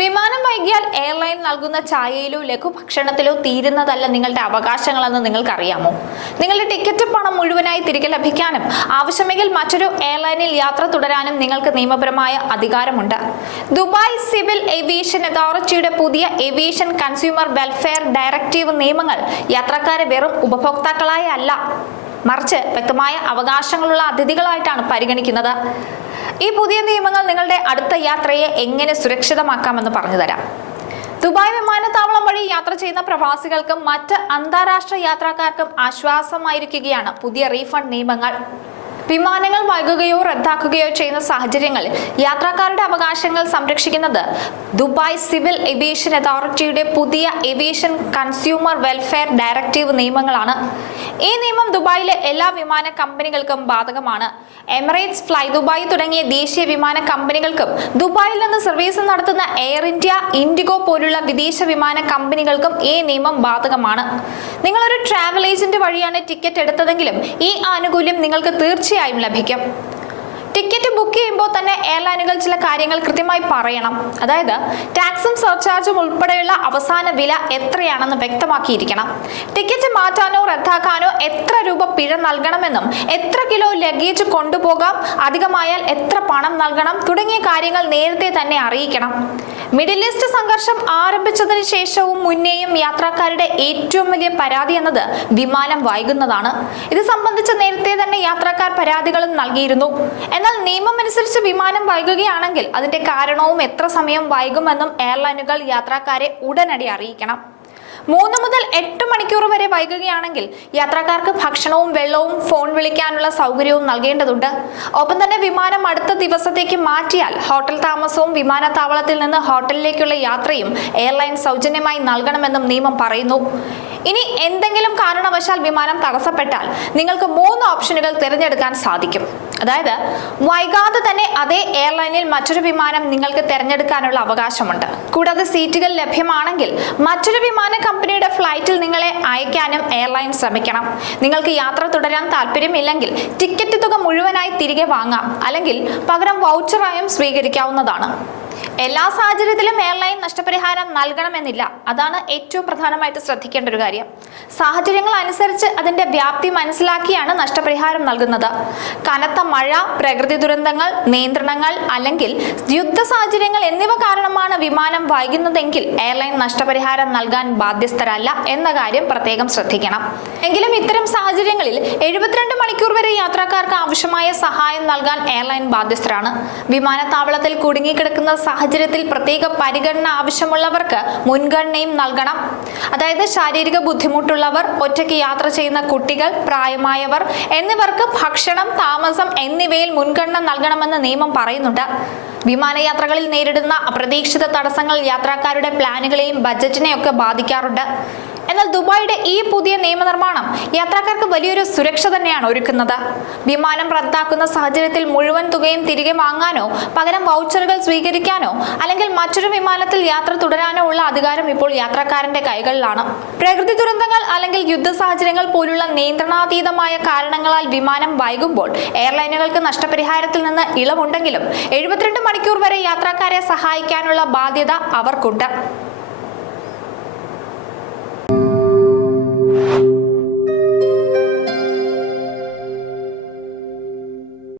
വിമാനം വൈകിയാൽ എയർലൈൻ നൽകുന്ന ചായയിലോ ലഘുഭക്ഷണത്തിലോ തീരുന്നതല്ല നിങ്ങളുടെ അവകാശങ്ങളെന്ന് നിങ്ങൾക്കറിയാമോ? നിങ്ങളുടെ ടിക്കറ്റ് പണം മുഴുവനായി തിരികെ ലഭിക്കാനും ആവശ്യമെങ്കിൽ മറ്റൊരു എയർലൈനിൽ യാത്ര തുടരാനും നിങ്ങൾക്ക് നിയമപരമായ അധികാരമുണ്ട്. ദുബായ് സിവിൽ ഏവിയേഷൻ അതോറിറ്റിയുടെ പുതിയ ഏവിയേഷൻ കൺസ്യൂമർ വെൽഫെയർ ഡയറക്റ്റീവ് നിയമങ്ങൾ യാത്രക്കാരെ വെറും ഉപഭോക്താക്കളായി അല്ല, മറിച്ച് വ്യക്തമായ അവകാശങ്ങളുള്ള അതിഥികളായിട്ടാണ് പരിഗണിക്കുന്നത്. ഈ പുതിയ നിയമങ്ങൾ നിങ്ങളുടെ അടുത്ത യാത്രയെ എങ്ങനെ സുരക്ഷിതമാക്കാമെന്ന് പറഞ്ഞു തരാം. ദുബായ് വിമാനത്താവളം വഴി യാത്ര ചെയ്യുന്ന പ്രവാസികൾക്കും മറ്റ് അന്താരാഷ്ട്ര യാത്രക്കാർക്കും ആശ്വാസമായിരിക്കുകയാണ് പുതിയ റീഫണ്ട് നിയമങ്ങൾ. വിമാനങ്ങൾ വൈകുകയോ റദ്ദാക്കുകയോ ചെയ്യുന്ന സാഹചര്യങ്ങളിൽ യാത്രക്കാരുടെ അവകാശങ്ങൾ സംരക്ഷിക്കുന്നത് ദുബായ് സിവിൽ ഏവിയേഷൻ അതോറിറ്റിയുടെ പുതിയ ഏവിയേഷൻ കൺസ്യൂമർ വെൽഫെയർ ഡയറക്റ്റീവ് നിയമങ്ങളാണ്. ഈ നിയമം ദുബായിലെ എല്ലാ വിമാന കമ്പനികൾക്കും ബാധകമാണ്. എമിറേറ്റ്സ്, ഫ്ലൈ ദുബായ് തുടങ്ങിയ ദേശീയ വിമാന കമ്പനികൾക്കും ദുബായിൽ നിന്ന് സർവീസ് നടത്തുന്ന എയർ ഇന്ത്യ, ഇൻഡിഗോ പോലുള്ള വിദേശ വിമാന കമ്പനികൾക്കും ഈ നിയമം ബാധകമാണ്. നിങ്ങളൊരു ട്രാവൽ ഏജന്റ് വഴിയാണ് ടിക്കറ്റ് എടുത്തതെങ്കിലും ഈ ആനുകൂല്യം നിങ്ങൾക്ക് തീർച്ചയായും ലഭിക്കും. ടിക്കറ്റ് ബുക്ക് ചെയ്യുമ്പോൾ തന്നെ എയർലൈനുകൾ ചില കാര്യങ്ങൾ കൃത്യമായി പറയണം. അതായത് ടാക്സും സർചാർജും ഉൾപ്പെടെയുള്ള അവസാന വില എത്രയാണെന്ന് വ്യക്തമാക്കിയിരിക്കണം. ടിക്കറ്റ് മാറ്റാനോ റദ്ദാക്കാനോ എത്ര രൂപ പിഴ നൽകണമെന്നും എത്ര കിലോ ലഗേജ് കൊണ്ടുപോകാം, അധികമായാൽ എത്ര പണം നൽകണം തുടങ്ങിയ കാര്യങ്ങൾ നേരത്തെ തന്നെ അറിയിക്കണം. മിഡിൽ ഈസ്റ്റ് സംഘർഷം ആരംഭിച്ചതിന് ശേഷവും മുന്നേയും യാത്രക്കാരുടെ ഏറ്റവും വലിയ പരാതി എന്നത് വിമാനം വൈകുന്നതാണ്. ഇത് സംബന്ധിച്ച് നേരത്തെ തന്നെ യാത്രക്കാർ പരാതികളും നൽകിയിരുന്നു. എന്നാൽ നിയമം അനുസരിച്ച് വിമാനം വൈകുകയാണെങ്കിൽ അതിന്റെ കാരണവും എത്ര സമയം വൈകുമെന്നും എയർലൈനുകൾ യാത്രക്കാരെ ഉടനടി അറിയിക്കണം. 3 മുതൽ 8 മണിക്കൂർ വരെ വൈകുകയാണെങ്കിൽ യാത്രക്കാർക്ക് ഭക്ഷണവും വെള്ളവും ഫോൺ വിളിക്കാനുള്ള സൗകര്യവും നൽകേണ്ടതുണ്ട്. ഒപ്പം തന്നെ വിമാനം അടുത്ത ദിവസത്തേക്ക് മാറ്റിയാൽ ഹോട്ടൽ താമസവും വിമാനത്താവളത്തിൽ നിന്ന് ഹോട്ടലിലേക്കുള്ള യാത്രയും എയർലൈൻ സൗജന്യമായി നൽകണമെന്നും നിയമം പറയുന്നു. ഇനി എന്തെങ്കിലും കാരണവശാൽ വിമാനം തടസ്സപ്പെട്ടാൽ നിങ്ങൾക്ക് 3 ഓപ്ഷനുകൾ തിരഞ്ഞെടുക്കാൻ സാധിക്കും. അതായത് വൈകാതെ തന്നെ അതേ എയർലൈനിൽ മറ്റൊരു വിമാനം നിങ്ങൾക്ക് തിരഞ്ഞെടുക്കാനുള്ള അവകാശമുണ്ട്. കൂടാതെ സീറ്റുകൾ ലഭ്യമാണെങ്കിൽ മറ്റൊരു വിമാന കമ്പനിയുടെ ഫ്ലൈറ്റിൽ നിങ്ങളെ അയക്കാനും എയർലൈൻ ശ്രമിക്കണം. നിങ്ങൾക്ക് യാത്ര തുടരാൻ താല്പര്യമില്ലെങ്കിൽ ടിക്കറ്റ് തുക മുഴുവനായി തിരികെ വാങ്ങാം, അല്ലെങ്കിൽ പകരം വൗച്ചറായും സ്വീകരിക്കാവുന്നതാണ്. എല്ലാ സാഹചര്യത്തിലും എയർലൈൻ നഷ്ടപരിഹാരം നൽകണമെന്നില്ല. അതാണ് ഏറ്റവും പ്രധാനമായിട്ട് ശ്രദ്ധിക്കേണ്ട ഒരു കാര്യം. സാഹചര്യങ്ങൾ അനുസരിച്ച് അതിന്റെ വ്യാപ്തി മനസ്സിലാക്കിയാണ് നഷ്ടപരിഹാരം നൽകുന്നത്. കനത്ത മഴ, പ്രകൃതി ദുരന്തങ്ങൾ, നിയന്ത്രണങ്ങൾ അല്ലെങ്കിൽ യുദ്ധ സാഹചര്യങ്ങൾ എന്നിവ കാരണമാണ് വിമാനം വൈകുന്നതെങ്കിൽ എയർലൈൻ നഷ്ടപരിഹാരം നൽകാൻ ബാധ്യസ്ഥരല്ല എന്ന കാര്യം പ്രത്യേകം ശ്രദ്ധിക്കണം. എങ്കിലും ഇത്തരം സാഹചര്യങ്ങളിൽ 72 മണിക്കൂർ വരെ യാത്രക്കാർക്ക് ആവശ്യമായ സഹായം നൽകാൻ എയർലൈൻ ബാധ്യസ്ഥരാണ്. വിമാനത്താവളത്തിൽ കുടുങ്ങിക്കിടക്കുന്ന സാഹചര്യത്തിൽ പ്രത്യേക പരിഗണന ആവശ്യമുള്ളവർക്ക് മുൻഗണനയും നൽകണം. അതായത് ശാരീരിക ബുദ്ധിമുട്ടുള്ളവർ, ഒറ്റയ്ക്ക് യാത്ര ചെയ്യുന്ന കുട്ടികൾ, പ്രായമായവർ എന്നിവർക്ക് ഭക്ഷണം, താമസം എന്നിവയിൽ മുൻഗണന നൽകണമെന്ന് നിയമം പറയുന്നുണ്ട്. വിമാനയാത്രകളിൽ നേരിടുന്ന അപ്രതീക്ഷിത തടസ്സങ്ങൾ യാത്രക്കാരുടെ പ്ലാനുകളെയും ബജറ്റിനെയും ഒക്കെ ബാധിക്കാറുണ്ട്. എന്നാൽ ദുബായിയുടെ ഈ പുതിയ നിയമനിർമ്മാണം യാത്രക്കാർക്ക് വലിയൊരു സുരക്ഷ തന്നെയാണ് ഒരുക്കുന്നത്. വിമാനം റദ്ദാക്കുന്ന സാഹചര്യത്തിൽ മുഴുവൻ തുകയും തിരികെ വാങ്ങാനോ പകരം വൗച്ചറുകൾ സ്വീകരിക്കാനോ അല്ലെങ്കിൽ മറ്റൊരു വിമാനത്തിൽ യാത്ര തുടരാനോ ഉള്ള അധികാരം ഇപ്പോൾ യാത്രക്കാരന്റെ കൈകളിലാണ്. പ്രകൃതി ദുരന്തങ്ങൾ അല്ലെങ്കിൽ യുദ്ധ സാഹചര്യങ്ങൾ പോലുള്ള നിയന്ത്രണാതീതമായ കാരണങ്ങളാൽ വിമാനം വൈകുമ്പോൾ എയർലൈനുകൾക്ക് നഷ്ടപരിഹാരത്തിൽ നിന്ന് ഇളവുണ്ടെങ്കിലും 72 മണിക്കൂർ വരെ യാത്രക്കാരെ സഹായിക്കാനുള്ള ബാധ്യത അവർക്കുണ്ട്.